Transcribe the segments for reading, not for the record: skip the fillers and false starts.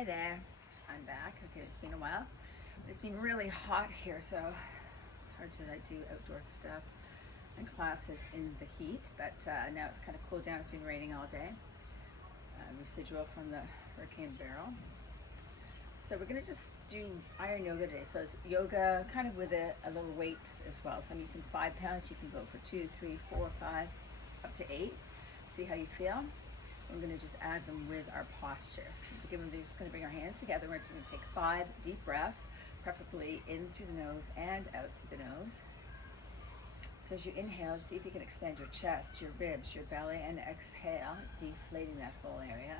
Hi there, I'm back. Okay, it's been a while. It's been really hot here, so it's hard to do outdoor stuff and classes in the heat, but now it's kind of cooled down. It's been raining all day, residual from the Hurricane Beryl. So we're gonna just do iron yoga today. So it's yoga kind of with a little weights as well. So I'm using 5 pounds. You can go for 2, 3, 4, 5, up to 8. See how you feel. We're going to just add them with our postures. We're just going to bring our hands together. We're just going to take 5 deep breaths, preferably in through the nose and out through the nose. So as you inhale, see if you can expand your chest, your ribs, your belly, and exhale, deflating that whole area.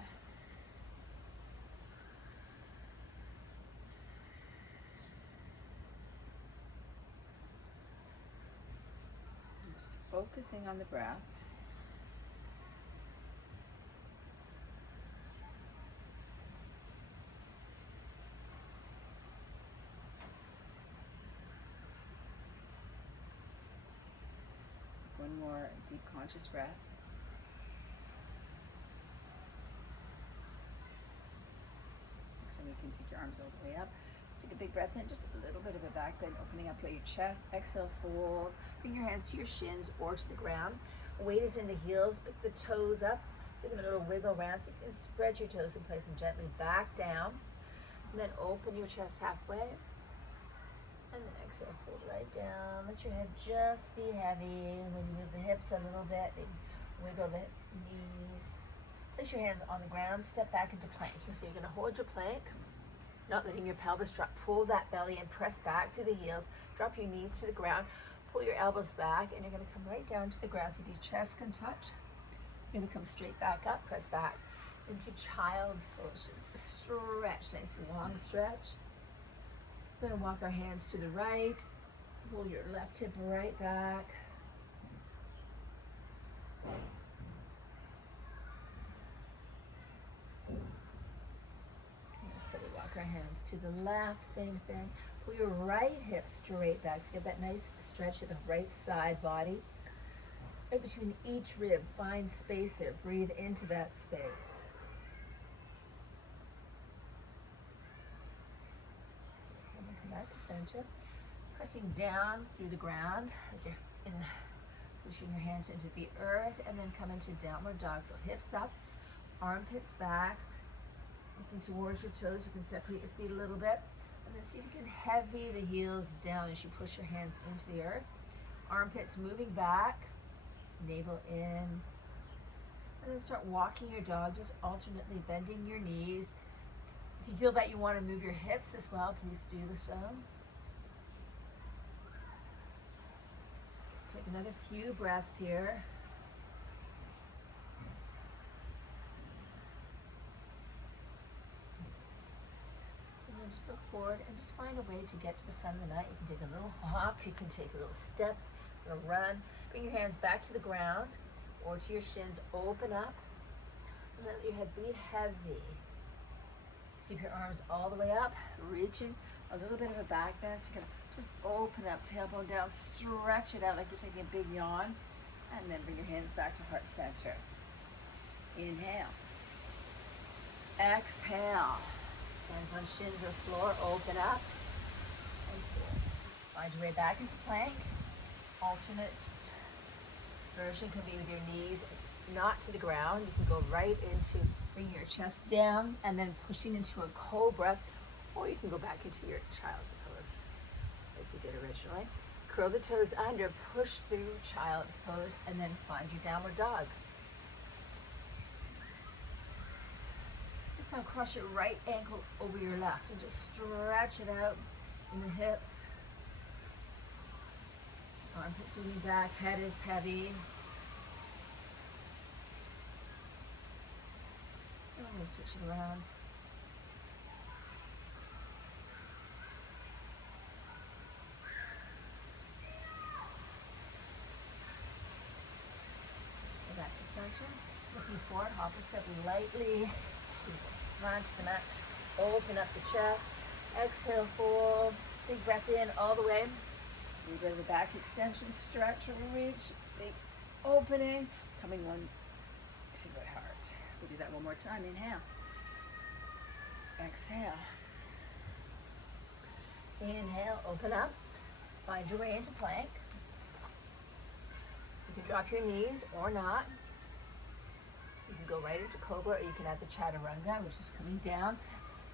And just focusing on the breath. One more deep conscious breath. Next time you can take your arms all the way up. Just take a big breath in, just a little bit of a back bend, opening up your chest. Exhale, fold. Bring your hands to your shins or to the ground. Weight is in the heels, pick the toes up. Give them a little wiggle around so you can spread your toes and place them gently back down. And then open your chest halfway. And then exhale, fold right down. Let your head just be heavy. When you move the hips a little bit, wiggle the knees. Place your hands on the ground, step back into plank. So you're going to hold your plank, not letting your pelvis drop. Pull that belly and press back through the heels. Drop your knees to the ground. Pull your elbows back, and you're going to come right down to the ground. So if your chest can touch, you're going to come straight back up, press back into child's pose. Just stretch, nice long stretch. We're going to walk our hands to the right, pull your left hip right back. So we walk our hands to the left, same thing. Pull your right hip straight back to get that nice stretch of the right side body. Right between each rib, find space there, breathe into that space. Back to center, pressing down through the ground, pushing your hands into the earth, and then come into downward dog. So hips up, armpits back, looking towards your toes. You can separate your feet a little bit, and then see if you can heavy the heels down as you push your hands into the earth. Armpits moving back, navel in, and then start walking your dog, just alternately bending your knees. If you feel that you want to move your hips as well, please do so. Take another few breaths here. And then just look forward and just find a way to get to the front of the mat. You can take a little hop, you can take a little step, a little run. Bring your hands back to the ground or to your shins. Open up and let your head be heavy. Keep your arms all the way up, reaching a little bit of a back bend. So you're gonna just open up, tailbone down, stretch it out like you're taking a big yawn, and then bring your hands back to heart center. Inhale. Exhale. Hands on shins or floor, open up, and fold. Find your way back into plank. Alternate version can be with your knees not to the ground. You can go right into bringing your chest down and then pushing into a cobra, or you can go back into your child's pose like we did originally. Curl the toes under, push through child's pose, and then find your downward dog. This time cross your right ankle over your left and just stretch it out in the hips. Armpits moving back, head is heavy. And we're switching around. Go back to center. Looking forward, hopper step lightly to the front of the mat. Open up the chest. Exhale, fold. Big breath in all the way. We go to the back extension, stretch, reach, big opening, coming one to the heart. We'll do that one more time. Inhale. exhale. Inhale, open up, find your way into plank. You can drop your knees or not. You can go right into cobra, or you can add the chaturanga, which is coming down,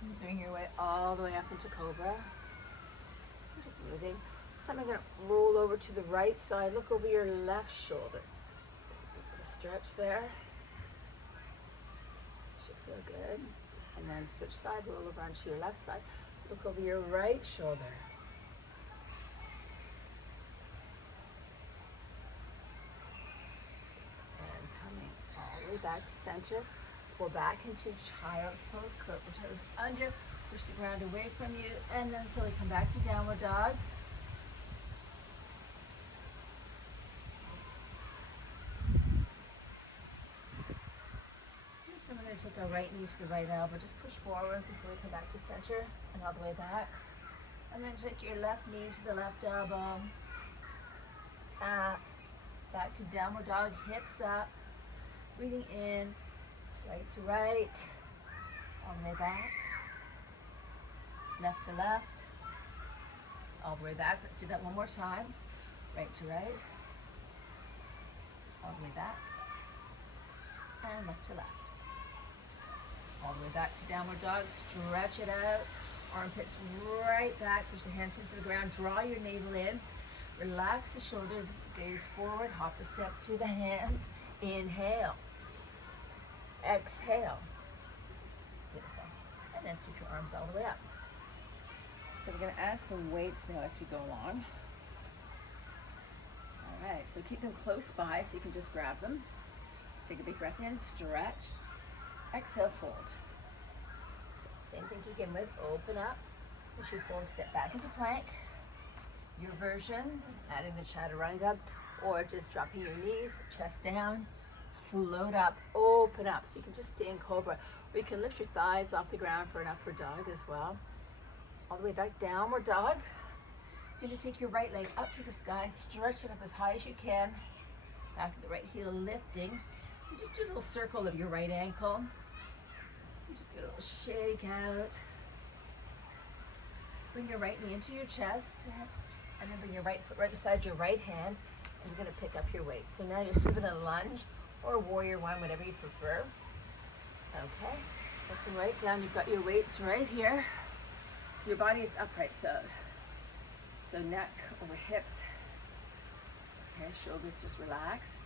smoothing your way all the way up into cobra. I'm just moving. This time I'm going to roll over to the right side. Look over your left shoulder. Stretch there. Should feel good. And then switch side, roll over onto your left side. Look over your right shoulder. And coming all the way back to center. Pull back into child's pose. Curl the toes under. Push the ground away from you. And then slowly come back to downward dog. So we're going to take our right knee to the right elbow. Just push forward before we come back to center and all the way back. And then take your left knee to the left elbow. Tap. Back to downward dog, hips up. Breathing in, right to right. All the way back. Left to left. All the way back. Let's do that one more time. Right to right. All the way back. And left to left. All the way back to downward dog. Stretch it out. Armpits right back. Push the hands into the ground. Draw your navel in. Relax the shoulders. Gaze forward. Hopper step to the hands. Inhale. Exhale. Beautiful. And then sweep your arms all the way up. So we're going to add some weights now as we go along. All right. So keep them close by so you can just grab them. Take a big breath in. Stretch. Exhale, fold. So same thing to begin with. Open up. Push your fold, step back into plank. Your version, adding the chaturanga, or just dropping your knees, chest down, float up, open up. So you can just stay in cobra. Or you can lift your thighs off the ground for an upward dog as well. All the way back, downward dog. You're going to take your right leg up to the sky, stretch it up as high as you can. Back to the right heel, lifting. You just do a little circle of your right ankle. You just get a little shake out. Bring your right knee into your chest, and then bring your right foot right beside your right hand, and you're going to pick up your weight. So now you're sort of in a lunge or warrior one, whatever you prefer. Okay, pressing right down. You've got your weights right here. So your body is upright, so neck over hips. Okay, shoulders just relax.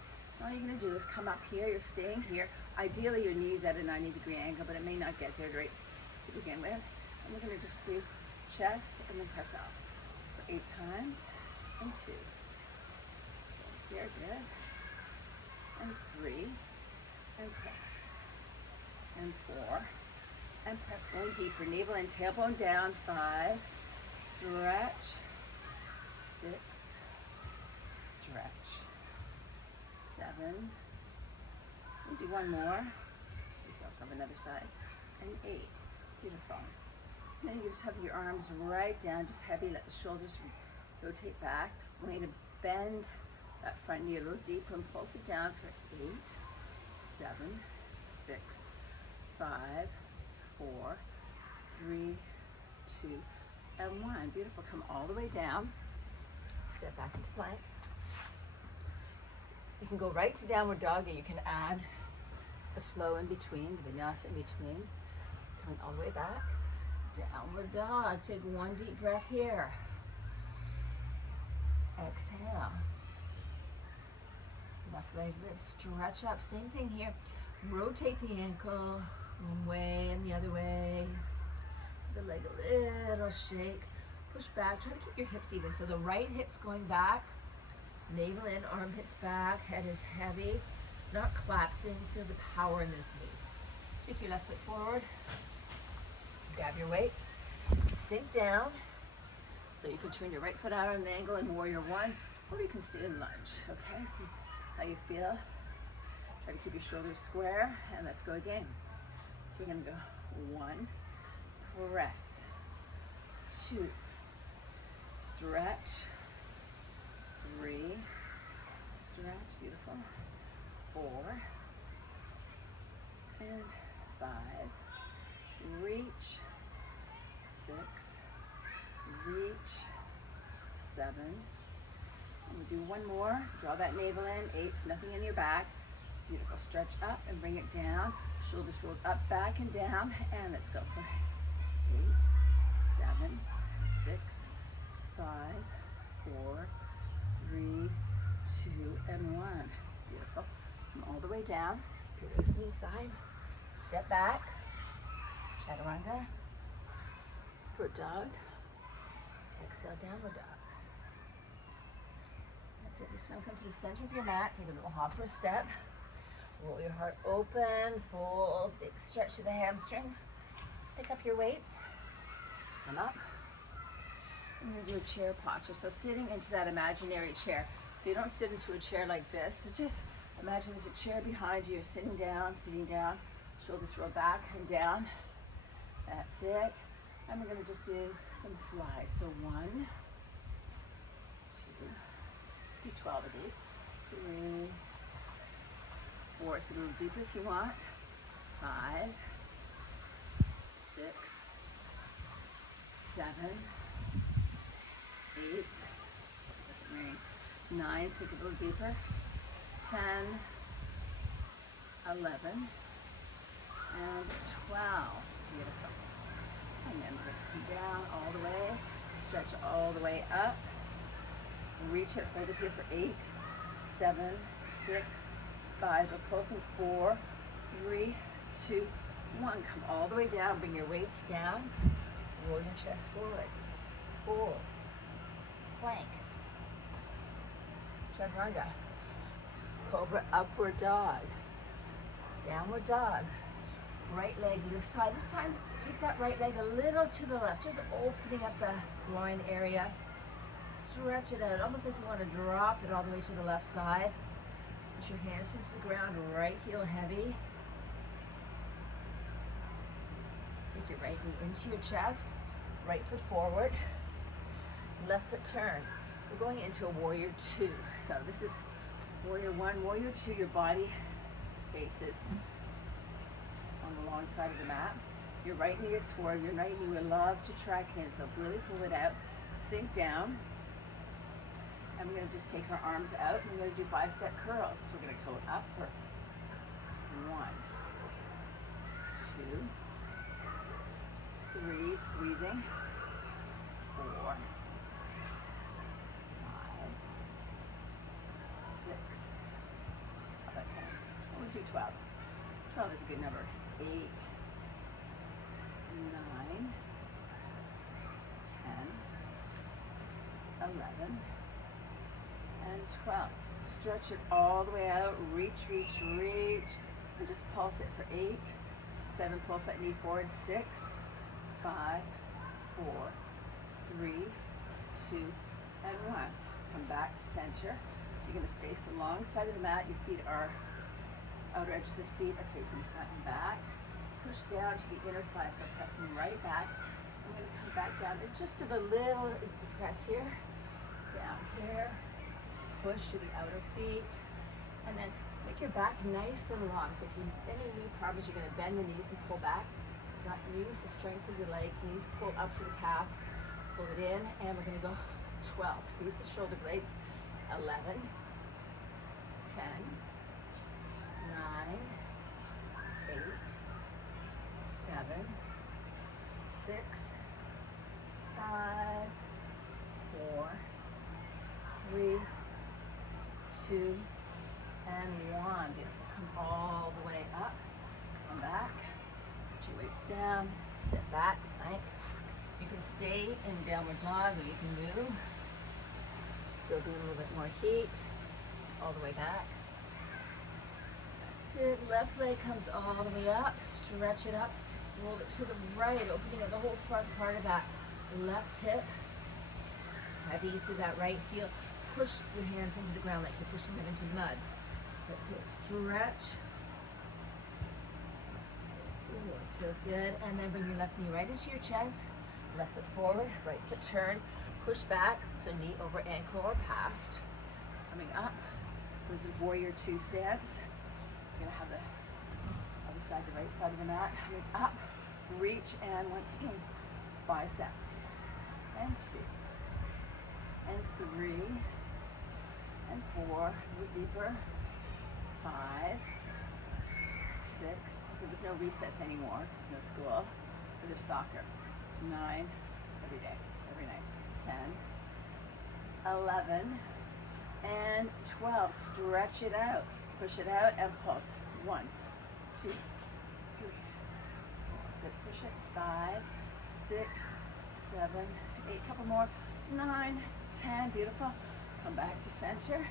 All you're going to do is come up here. You're staying here. Ideally, your knees at a 90-degree angle, but it may not get there right to begin with. And we're going to just do chest and then press out for 8 times. And 2. Here, good. And 3. And press. And 4. And press, going deeper. Navel and tailbone down. 5. Stretch. 6. Stretch. 7. We'll do one more. These also have another side. And 8. Beautiful. And then you just have your arms right down, just heavy. Let the shoulders rotate back. We're going to bend that front knee a little deeper and pulse it down for 8, 7, 6, 5, 4, 3, 2, and 1. Beautiful. Come all the way down. Step back into plank. You can go right to downward dog, or you can add the flow in between, the vinyasa in between. Coming all the way back. Downward dog. Take one deep breath here. Exhale. Left leg lift. Stretch up. Same thing here. Rotate the ankle one way and the other way. The leg a little shake. Push back. Try to keep your hips even. So the right hip's going back. Navel in, armpits back, head is heavy, not collapsing. Feel the power in this knee. Take your left foot forward, grab your weights, sink down. So you can turn your right foot out at an angle in warrior one, or you can stay in lunge. Okay, see how you feel. Try to keep your shoulders square, and let's go again. So we're gonna go 1, press, 2, stretch, 3, stretch, beautiful, 4, and 5, reach, 6, reach, 7. And we'll do one more. Draw that navel in. 8's nothing in your back. Beautiful. Stretch up and bring it down. Shoulders rolled up, back, and down. And let's go for 8, 7, 6, 5, 4, 3, 2, and 1. Beautiful. Come all the way down. Your legs inside. Step back. Chaturanga. Upward dog. Exhale, downward dog. That's it. This time come to the center of your mat. Take a little hopper step. Roll your heart open. Full big stretch to the hamstrings. Pick up your weights. Come up. I'm going to do a chair posture. So sitting into that imaginary chair. So you don't sit into a chair like this. So just imagine there's a chair behind you. You're sitting down, shoulders roll back and down. That's it. And we're going to just do some flies. So 1, 2, do 12 of these. 3, 4, so a little deeper if you want. 5, 6, 7, 8, doesn't ring. 9, sink a little deeper. 10, 11, and 12. Beautiful. And then we're going to come down all the way, stretch all the way up, reach it, hold it here for 8, 7, 6, 5, we're pulsing 4, 3, 2, 1. Come all the way down, bring your weights down, roll your chest forward, fold, plank, chaturanga, cobra, upward dog, downward dog. Right leg lifts high. This time, take that right leg a little to the left, just opening up the groin area. Stretch it out, almost like you want to drop it all the way to the left side. Put your hands into the ground, right heel heavy. Take your right knee into your chest, right foot forward, left foot turns. We're going into a warrior 2. So this is warrior 1, warrior 2, your body faces on the long side of the mat. Your right knee is forward. Your right knee will love to track in, so really pull it out. Sink down. And we're going to just take our arms out and we're going to do bicep curls. So we're going to go up for 1, 2, 3, squeezing, 4, 5, 6, how about 10? We'll do 12. 12 is a good number. 8, 9, 10, 11, and 12. Stretch it all the way out. Reach, reach, reach. And just pulse it for 8, 7, pulse that knee forward. 6, 5, 4, 3, 2, and 1. Come back to center. So you're going to face the long side of the mat. Your feet are outer edge of the feet are facing front and back. Push down to the inner thigh, so pressing right back. I'm going to come back down to just a little, press here, down here, push to the outer feet, and then make your back nice and long. So if you have any knee problems, you're going to bend the knees and pull back. Not use the strength of the legs, knees pull up to the calves, pull it in, and we're going to go 12. Squeeze the shoulder blades. 11, 10, 9, 8, 7, 6, 5, 4, 3, 2, and 1. Beautiful. Come all the way up. Come back. Put your weights down. Step back. Plank. You can stay in downward dog or you can move. Build a little bit more heat. All the way back. Left leg comes all the way up, stretch it up, roll it to the right, opening up the whole front part of that left hip. Heavy through that right heel. Push your hands into the ground like you're pushing them into mud. That's it. Stretch. Ooh, this feels good. And then bring your left knee right into your chest. Left foot forward, right foot turns. Push back, so knee over ankle or past. Coming up. This is warrior 2 stance. You're going to have the other side, the right side of the mat. Coming up, reach, and once again, biceps. And 2, and 3, and 4, a little deeper, 5, 6, so there's no recess anymore, there's no school, or there's soccer, 9, every day, every night, 10, 11, and 12, stretch it out, push it out, and pulse, 1, 2, 3, 4, good, push it, 5, 6, 7, 8, couple more, 9, 10, beautiful, come back to center,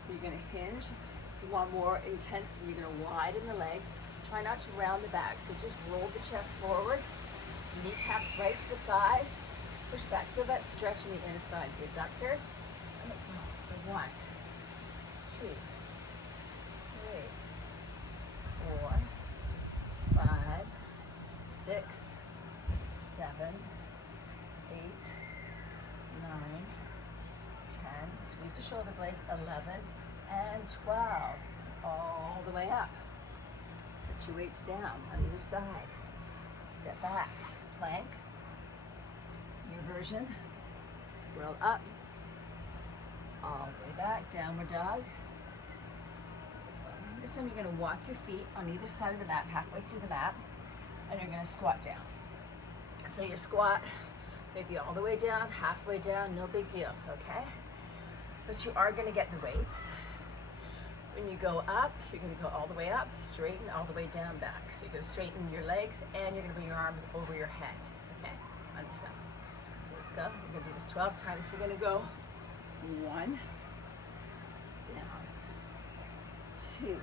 so you're going to hinge. If you want more intensity, you're going to widen the legs. Try not to round the back. So just roll the chest forward. Kneecaps right to the thighs. Push back. Feel that stretch in the inner thighs, the adductors. And let's go for 1, 2, 3, 4, 5, 6, 7, 8, 9, 10. Squeeze the shoulder blades. 11. And 12, all the way up. Put your weights down on either side. Step back, plank. Your version, roll up, all the way back, downward dog. This time you're going to walk your feet on either side of the mat, halfway through the mat, and you're going to squat down. So your squat, maybe all the way down, halfway down, no big deal, okay? But you are going to get the weights. When you go up, you're going to go all the way up, straighten all the way down back. So you're going to straighten your legs and you're going to bring your arms over your head. Okay, unstuck. So let's go. We're going to do this 12 times. So you're going to go 1, down, 2,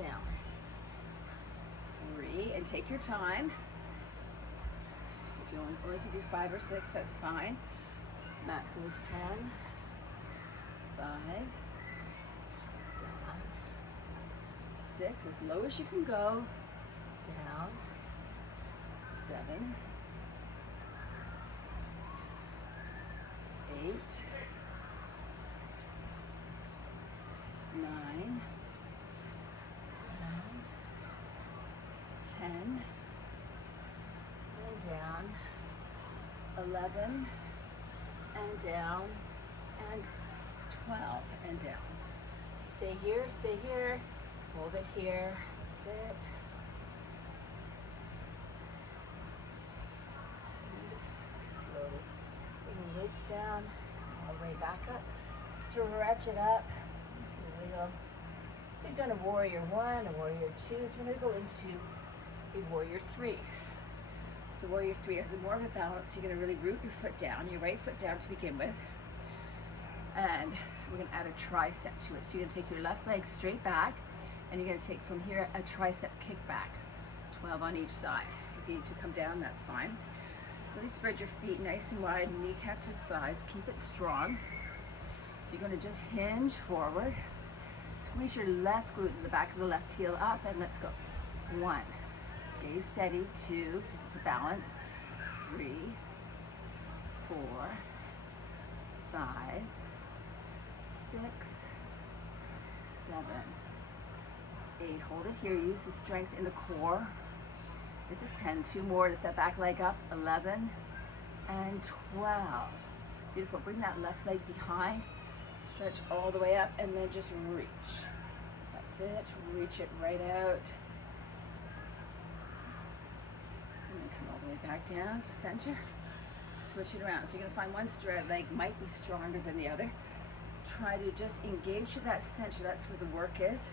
down, 3, and take your time. If you only can do 5 or 6, that's fine. Maximum is 10, 5, 6, as low as you can go, down, 7, 8, 9, down, 10, and down, 11, and down, and 12, and down. Stay here, hold it here, that's it. So you just slowly bring the weights down, all the way back up, stretch it up, wiggle. So you've done a warrior 1, a warrior 2, so we're going to go into a warrior 3. So warrior 3 has more of a balance. You're going to really root your foot down, your right foot down to begin with, and we're going to add a tricep to it. So you're going to take your left leg straight back, and you're going to take from here a tricep kick back, 12 on each side. If you need to come down, that's fine. Really spread your feet nice and wide, kneecap to thighs, keep it strong. So you're going to just hinge forward, squeeze your left glute in the back of the left heel up, and let's go. 1, gaze steady, 2, because it's a balance, 3, 4, 5, 6, 7, 8, hold it here, use the strength in the core. This is 10, 2 more, lift that back leg up, 11, and 12. Beautiful, bring that left leg behind, stretch all the way up, and then just reach. That's it, reach it right out. And then come all the way back down to center. Switch it around. So you're gonna find one leg might be stronger than the other. Try to just engage to that center, that's where the work is.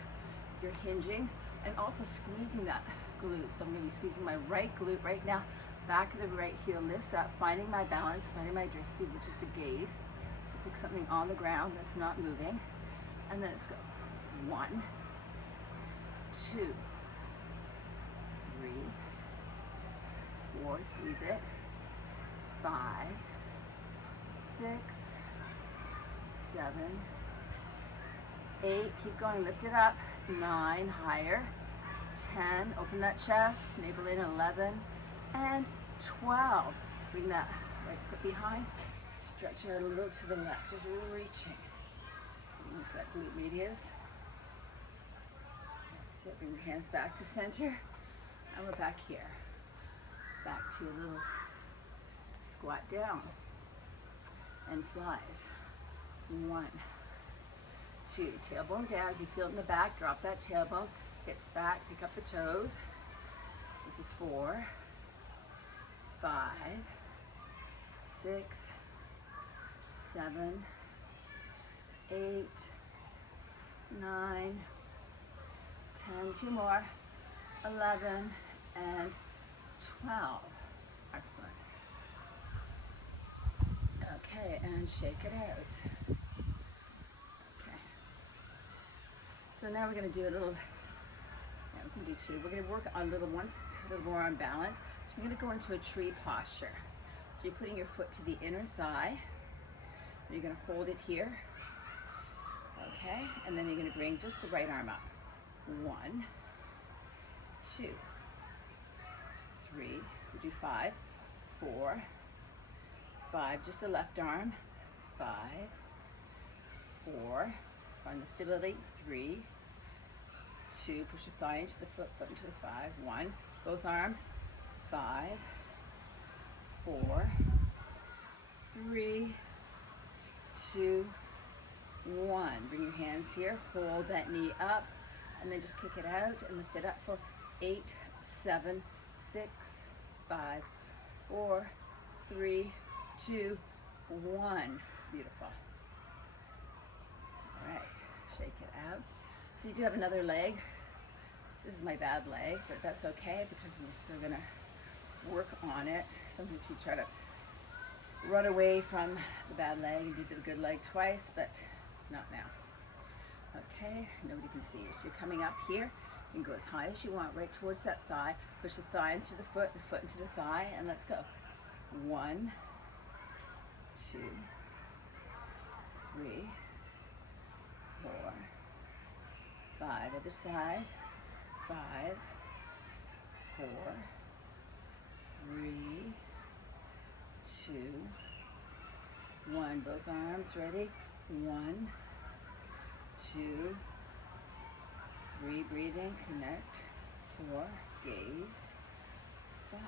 You're hinging and also squeezing that glute. So I'm going to be squeezing my right glute right now. Back of the right heel lifts up, finding my balance, finding my drishti, which is the gaze. So pick something on the ground that's not moving. And then let's go. 1, 2, 3, 4, squeeze it. 5, 6, 7, 8, keep going, lift it up. 9, higher. 10, open that chest, navel in. 11, and 12. Bring that right foot behind, stretch it a little to the left, just reaching. Use that glute medius. That's it, bring your hands back to center, and we're back here. Back to a little squat down and flies. 1, 2, tailbone down. If you feel it in the back, drop that tailbone, hips back, pick up the toes. This is 4, 5, 6, 7, 8, 9, 10, 2 more, 11, and 12. Excellent. Okay, and shake it out. Okay. So now we're going to do a little, yeah, we can do 2. We're going to work on a little more on balance. So we're going to go into a tree posture. So you're putting your foot to the inner thigh. And you're going to hold it here. Okay, and then you're going to bring just the right arm up. 1, 2, 3, we do 5, 4, 5, just the left arm, 5, 4, find the stability, 3, 2, push the thigh into the foot, foot into the 5, 1, both arms, 5, 4, 3, 2, 1. Bring your hands here, hold that knee up, and then just kick it out and lift it up for 8, 7, 6, 5, 4, 3, 2, 1. Beautiful. All right, shake it out. So you do have another leg. This is my bad leg, but that's okay because we're still gonna work on it. Sometimes we try to run away from the bad leg and do the good leg twice, but not now. Okay, nobody can see you. So you're coming up here. You can go as high as you want, right towards that thigh. Push the thigh into the foot into the thigh, and let's go. 1, 2, 3, 4, 5. Other side. 5, 4, 3, 2, 1. Both arms ready. 1, 2, 3. Breathing. Connect. 4. Gaze. 5.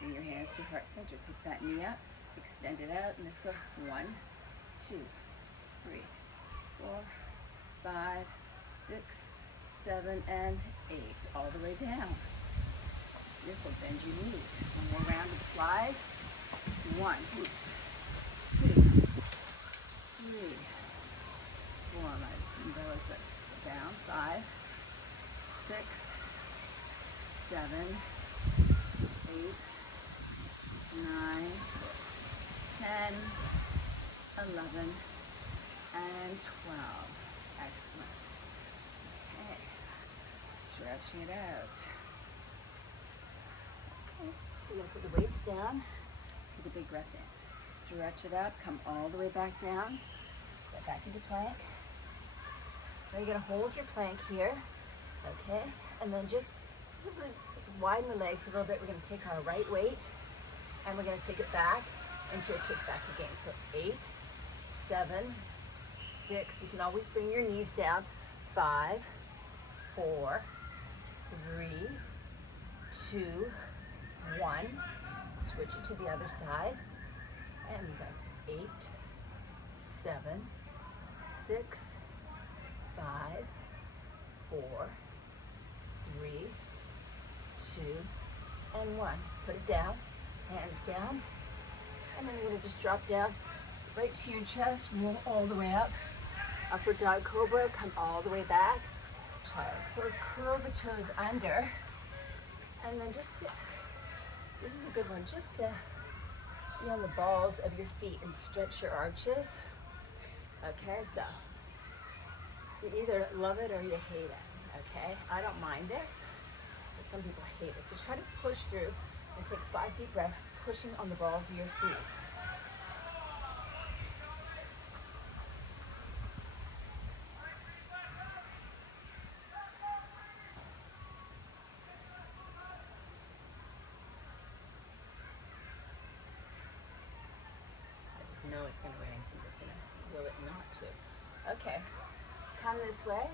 Bring your hands to heart center. Pick that knee up. Extend it out. And let's go. 1, 2, 3, 4, 5, 6, 7, and 8. All the way down. Beautiful. Bend your knees. One more round of flies. It's 1. Oops. 2, 3, 4. My umbrellas that down. 5, 6, 7, 8, 9, 10, 11, and 12. Excellent. Okay. Stretching it out. Okay. So you're going to put the weights down. Take a big breath in. Stretch it up. Come all the way back down. Step back into plank. Now you're going to hold your plank here. Okay. And then just widen the legs a little bit. We're going to take our right weight and we're going to take it back into a kickback again. So 8, 7, 6. You can always bring your knees down. 5, 4, 3, 2, 1. Switch it to the other side. And we got 8, 7, 6, 5, 4, 3, 2, and 1. Put it down, hands down, and then you're going to just drop down right to your chest, roll all the way up. Upward dog cobra, come all the way back. Child's pose, curl the toes under, and then just sit. So this is a good one, just to be on the balls of your feet and stretch your arches. Okay, so you either love it or you hate it. Okay, I don't mind this, but some people hate it. So try to push through and take 5 deep breaths, pushing on the balls of your feet. I know it's going to rain, so I'm just going to will it not to. Okay, come this way.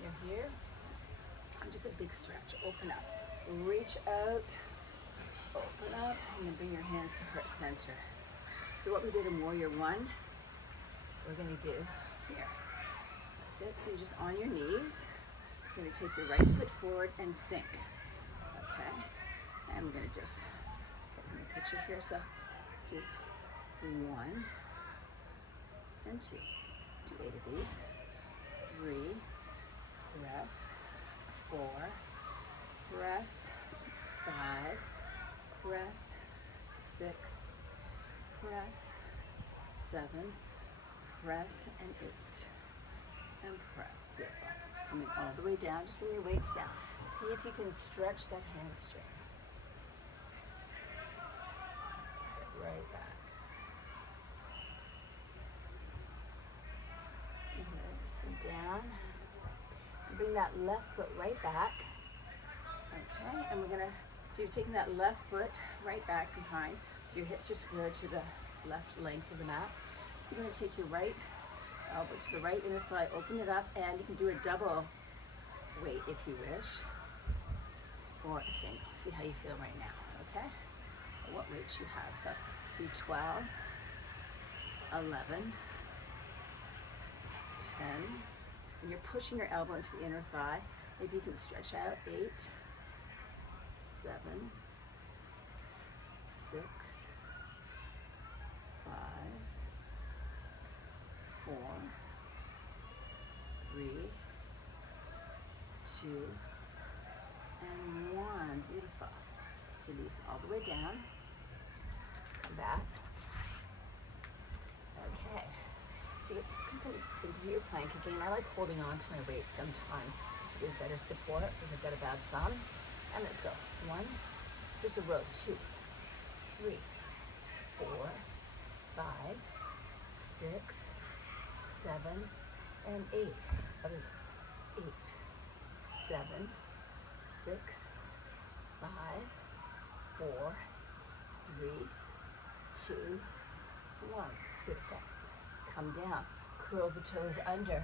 You're here. And just a big stretch. Open up. Reach out. and then bring your hands to heart center. So what we did in Warrior One, we're going to do here. That's it. So you're just on your knees. You're going to take your right foot forward and sink. Okay. And we're going to just get in the picture here. So do 1 and 2. Do 8 of these. 3. Press. 4. Press. 5. Press. 6. Press. 7. Press and 8. And press. Beautiful. Coming all the way down. Just bring your weights down. See if you can stretch that hamstring. Sit right back. Sit down. And bring that left foot right back. Okay, and we're gonna, so you're taking that left foot right back behind. So your hips are squared to the left length of the mat. You're gonna take your right elbow to the right inner thigh, open it up, and you can do a double weight if you wish, or a single. See how you feel right now, okay? Or what weights you have. So do 12, 11, 10, and you're pushing your elbow into the inner thigh. Maybe you can stretch out 8, 7, 6, 5, 4, 3, 2, and 1. Beautiful. Release all the way down. Come back. Okay. So you can into your plank again. I like holding on to my weights sometimes just to give better support because I've got a bad thumb. And let's go. 1, just a row. 2, 3, 4, 5, 6, 7, and 8. Other 8, 7, 6, 5, 4, 3, 2, 1. Beautiful. Come down. Curl the toes under.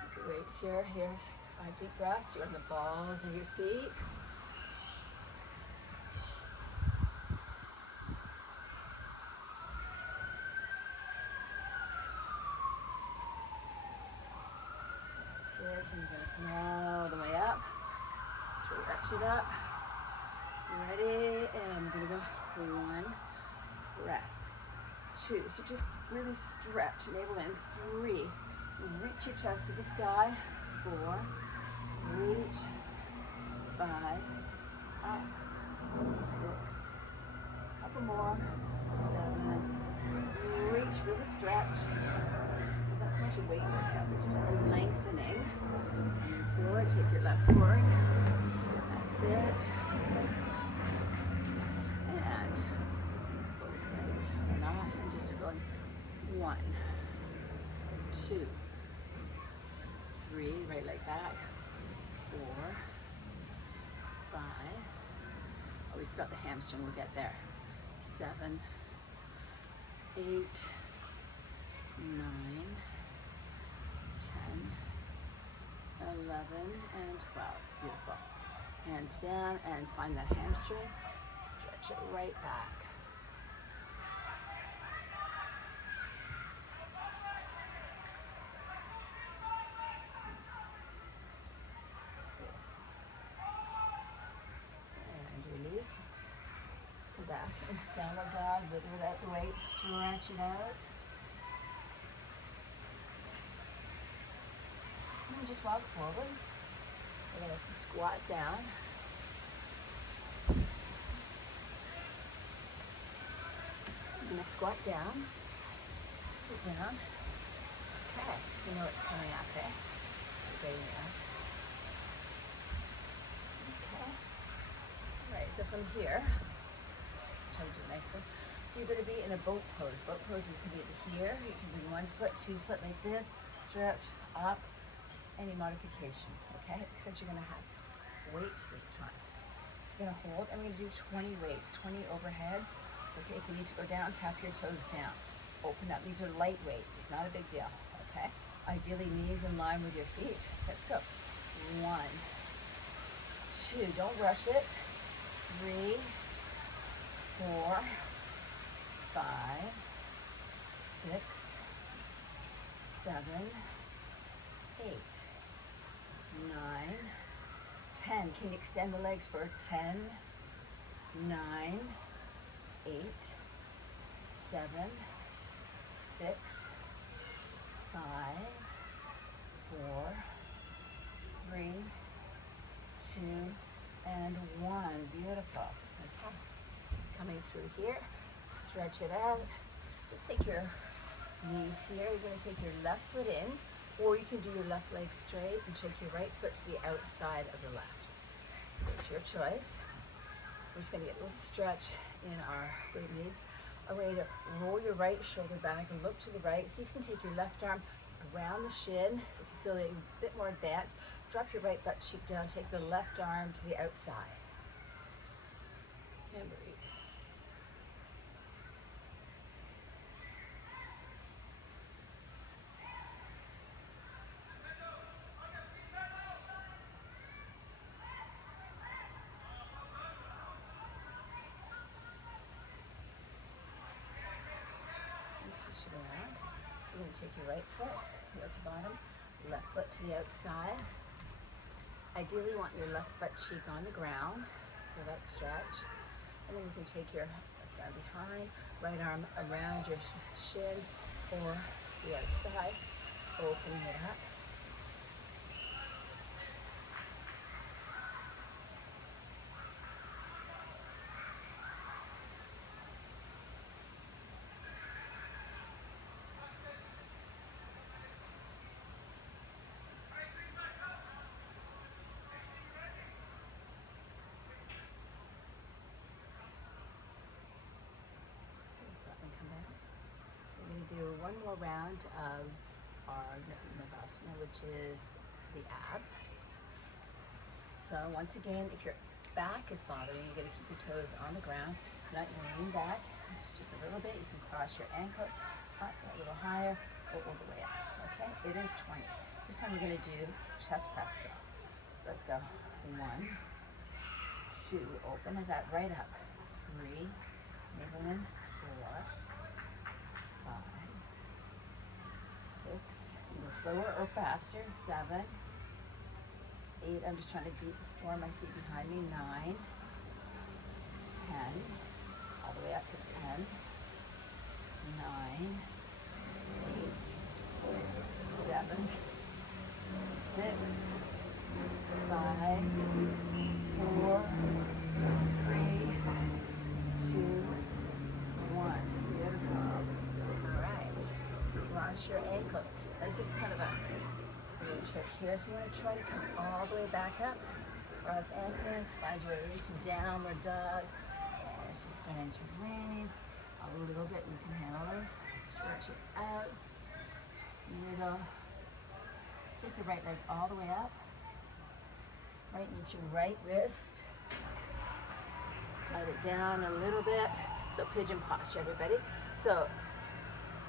Keep your weights here. Here's 5 deep breaths. You're on the balls of your feet. And you're going to come all the way up, stretch it up, ready, and we're going to go 1, rest, 2, so just really stretch, navel in, 3, reach your chest to the sky, 4, reach, 5, up, 6, couple more, 7, reach, feel the stretch. Not so much a weight workout, but just a lengthening. Coming forward, take your left forward. That's it. And both legs are not. And just going 1, 2, 3, right leg back. 4, 5. Oh, we forgot the hamstring, we'll get there. 7, 8, 9, 10, 11, and 12. Beautiful. Hands down and find that hamstring. Stretch it right back. And release. Just come back into downward dog with or without the weight. Stretch it out. And just walk forward. We're going to squat down. We're going to squat down. Sit down. Okay. You know what's coming up, eh? Right now. Okay. Alright, so from here, try to do it nicely. So you're going to be in a boat pose. Boat pose is going to be here. You can bring 1 foot, 2 foot like this. Stretch up. Any modification, okay? Except you're gonna have weights this time. So you're gonna hold, and we're gonna do 20 weights, 20 overheads. Okay, if you need to go down, tap your toes down. Open up, these are light weights, it's not a big deal, okay? Ideally, knees in line with your feet. Let's go. 1, 2, don't rush it. 3, 6, 7, 8, 9, 10. Can you extend the legs for 10, 9, 8, 7, 6, 5, 4, 3, 2, and 1. Beautiful. Okay. Coming through here, stretch it out. Just take your knees here. You're going to take your left foot in, or you can do your left leg straight and take your right foot to the outside of the left. So it's your choice. We're just going to get a little stretch in our glute medius. A way to roll your right shoulder back and look to the right. See if you can take your left arm around the shin. If you feel a bit more advanced, drop your right butt cheek down. Take the left arm to the outside. And breathe. Switch it around. So you're going to take your right foot, heel to bottom, left foot to the outside. Ideally, you want your left butt cheek on the ground for that stretch. And then you can take your left arm behind, right arm around your shin or the outside, opening it up. We're going to do one more round of our Navasana, which is the abs. So once again, if your back is bothering you, you're going to keep your toes on the ground. Not going to lean back just a little bit. You can cross your ankles up a little higher or all the way up. Okay, it is 20. This time we're going to do chest press though. So let's go. 1, 2, open it up, right up. 3, nibble in. 4, 5, 6, you go slower or faster. 7, 8, I'm just trying to beat the storm I see behind me. 9, 10, all the way up to 10, 9, 8, 7, 6, 5, 4, 3, 2, 1. Beautiful. All right. Cross your ankles. This is kind of a little trick here. So you want to try to come all the way back up. Cross ankles. Find your way to downward dog. And it's just starting to rain a little bit. You can handle this. Stretch it out. Middle. Take your right leg all the way up. Right knee to right wrist. Slide it down a little bit. So pigeon posture, everybody. So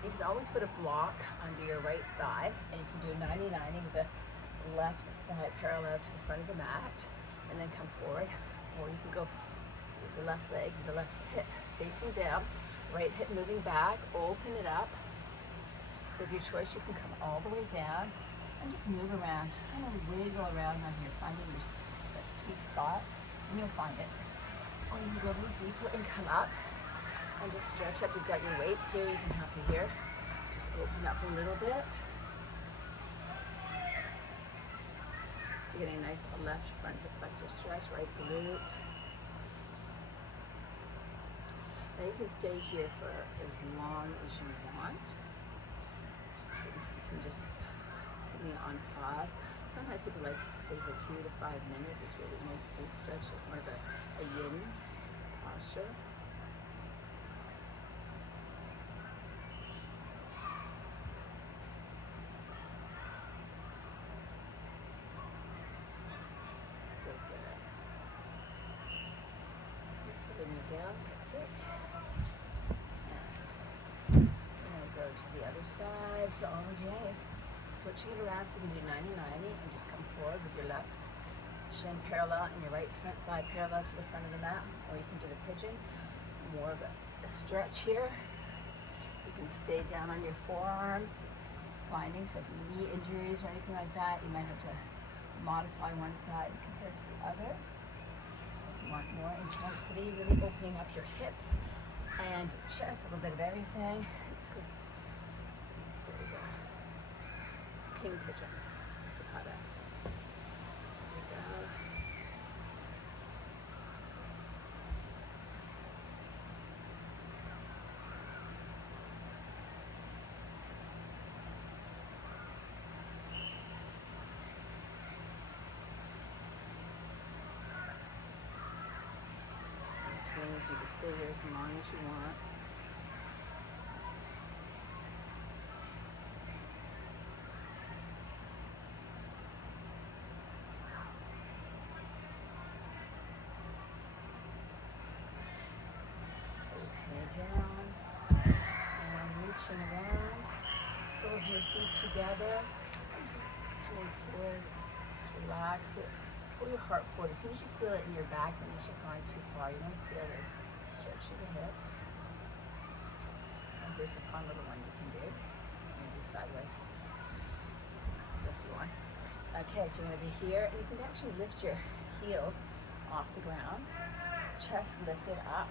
you can always put a block under your right thigh, and you can do 90-90 with the left thigh parallel to the front of the mat, and then come forward. Or you can go with the left leg, the left hip facing down, right hip moving back, open it up. So if your choice, you can come all the way down and just move around, just kind of wiggle around on here, finding your that sweet spot, and you'll find it. Or you can go a little deeper and come up and just stretch up. You've got your weights here, you can help you here. Just open up a little bit. So getting a nice left front hip flexor stretch, right glute. Now you can stay here for as long as you want. So this, you can just put me on pause. Sometimes people like to stay for 2 to 5 minutes. It's really nice deep stretch, like more of a yin posture. Feels good. So then you're down, that's it. And go to the other side. So all we're doing is switching it around, so you can do 90-90 and just come forward with your left shin parallel and your right front thigh parallel to the front of the mat, or you can do the pigeon. More of a stretch here. You You can stay down on your forearms, finding so if you knee injuries or anything like that, you might have to modify one side compared to the other. If you want more intensity, really opening up your hips and your chest, a little bit of everything. It's good. Yes, there we go. It's king pigeon. Got it. There we go. You can stay here as long as you want. So you're coming down and reaching around, soles of your feet together, and just coming forward. Just relax it. Pull your heart forward. As soon as you feel it in your back, that means you've gone too far. You want to feel this stretch of the hips. And here's a fun little one you can do. You can do sideways. You'll see one. Okay, so you're going to be here, and you can actually lift your heels off the ground. Chest lifted up.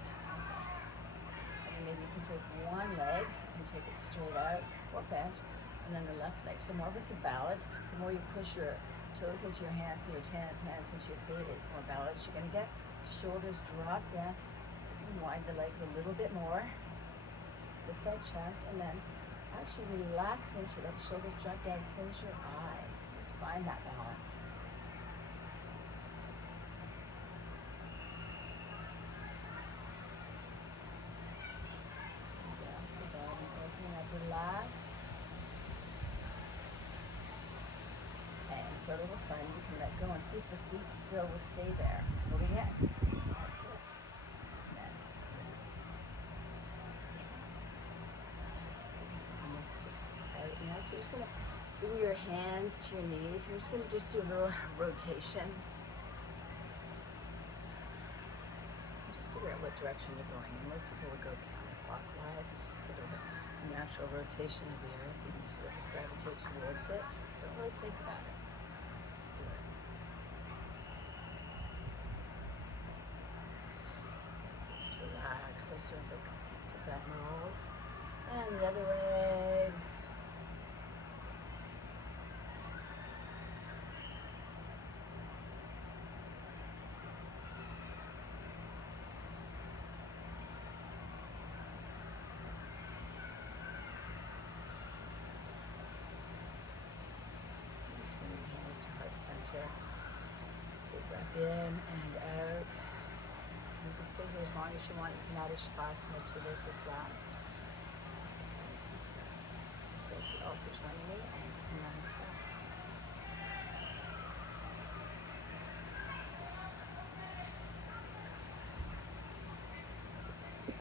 And then maybe you can take one leg and take it straight out or bent, and then the left leg. So more of it's a balance. The more you push your toes into your hands and your hands into your feet, it's more balance you're going to get. Shoulders drop down. So you can wind the legs a little bit more. Lift that chest, and then actually relax into that. Shoulders drop down. Close your eyes. Just find that balance. Down to the bottom. Opening up. Relax. And for a little fun, you can let go and see if the feet still will stay there. Moving it. That's it. And then release. And let's just out now. So you're just going to bring your hands to your knees. We're just going to just do a little rotation. And just figure out what direction you're going. And most people will go counterclockwise. It's just sort of a natural rotation of the earth. You sort of gravitate towards it. So don't really think about it. Just do it. So just relax. So sort of look deep to bend rolls. And the other way. Just bring your hands to heart center. Big breath in and out. You can stay here as long as you want. You can add a shavasana to this as well. So, thank you all for joining me, and Vinyasa.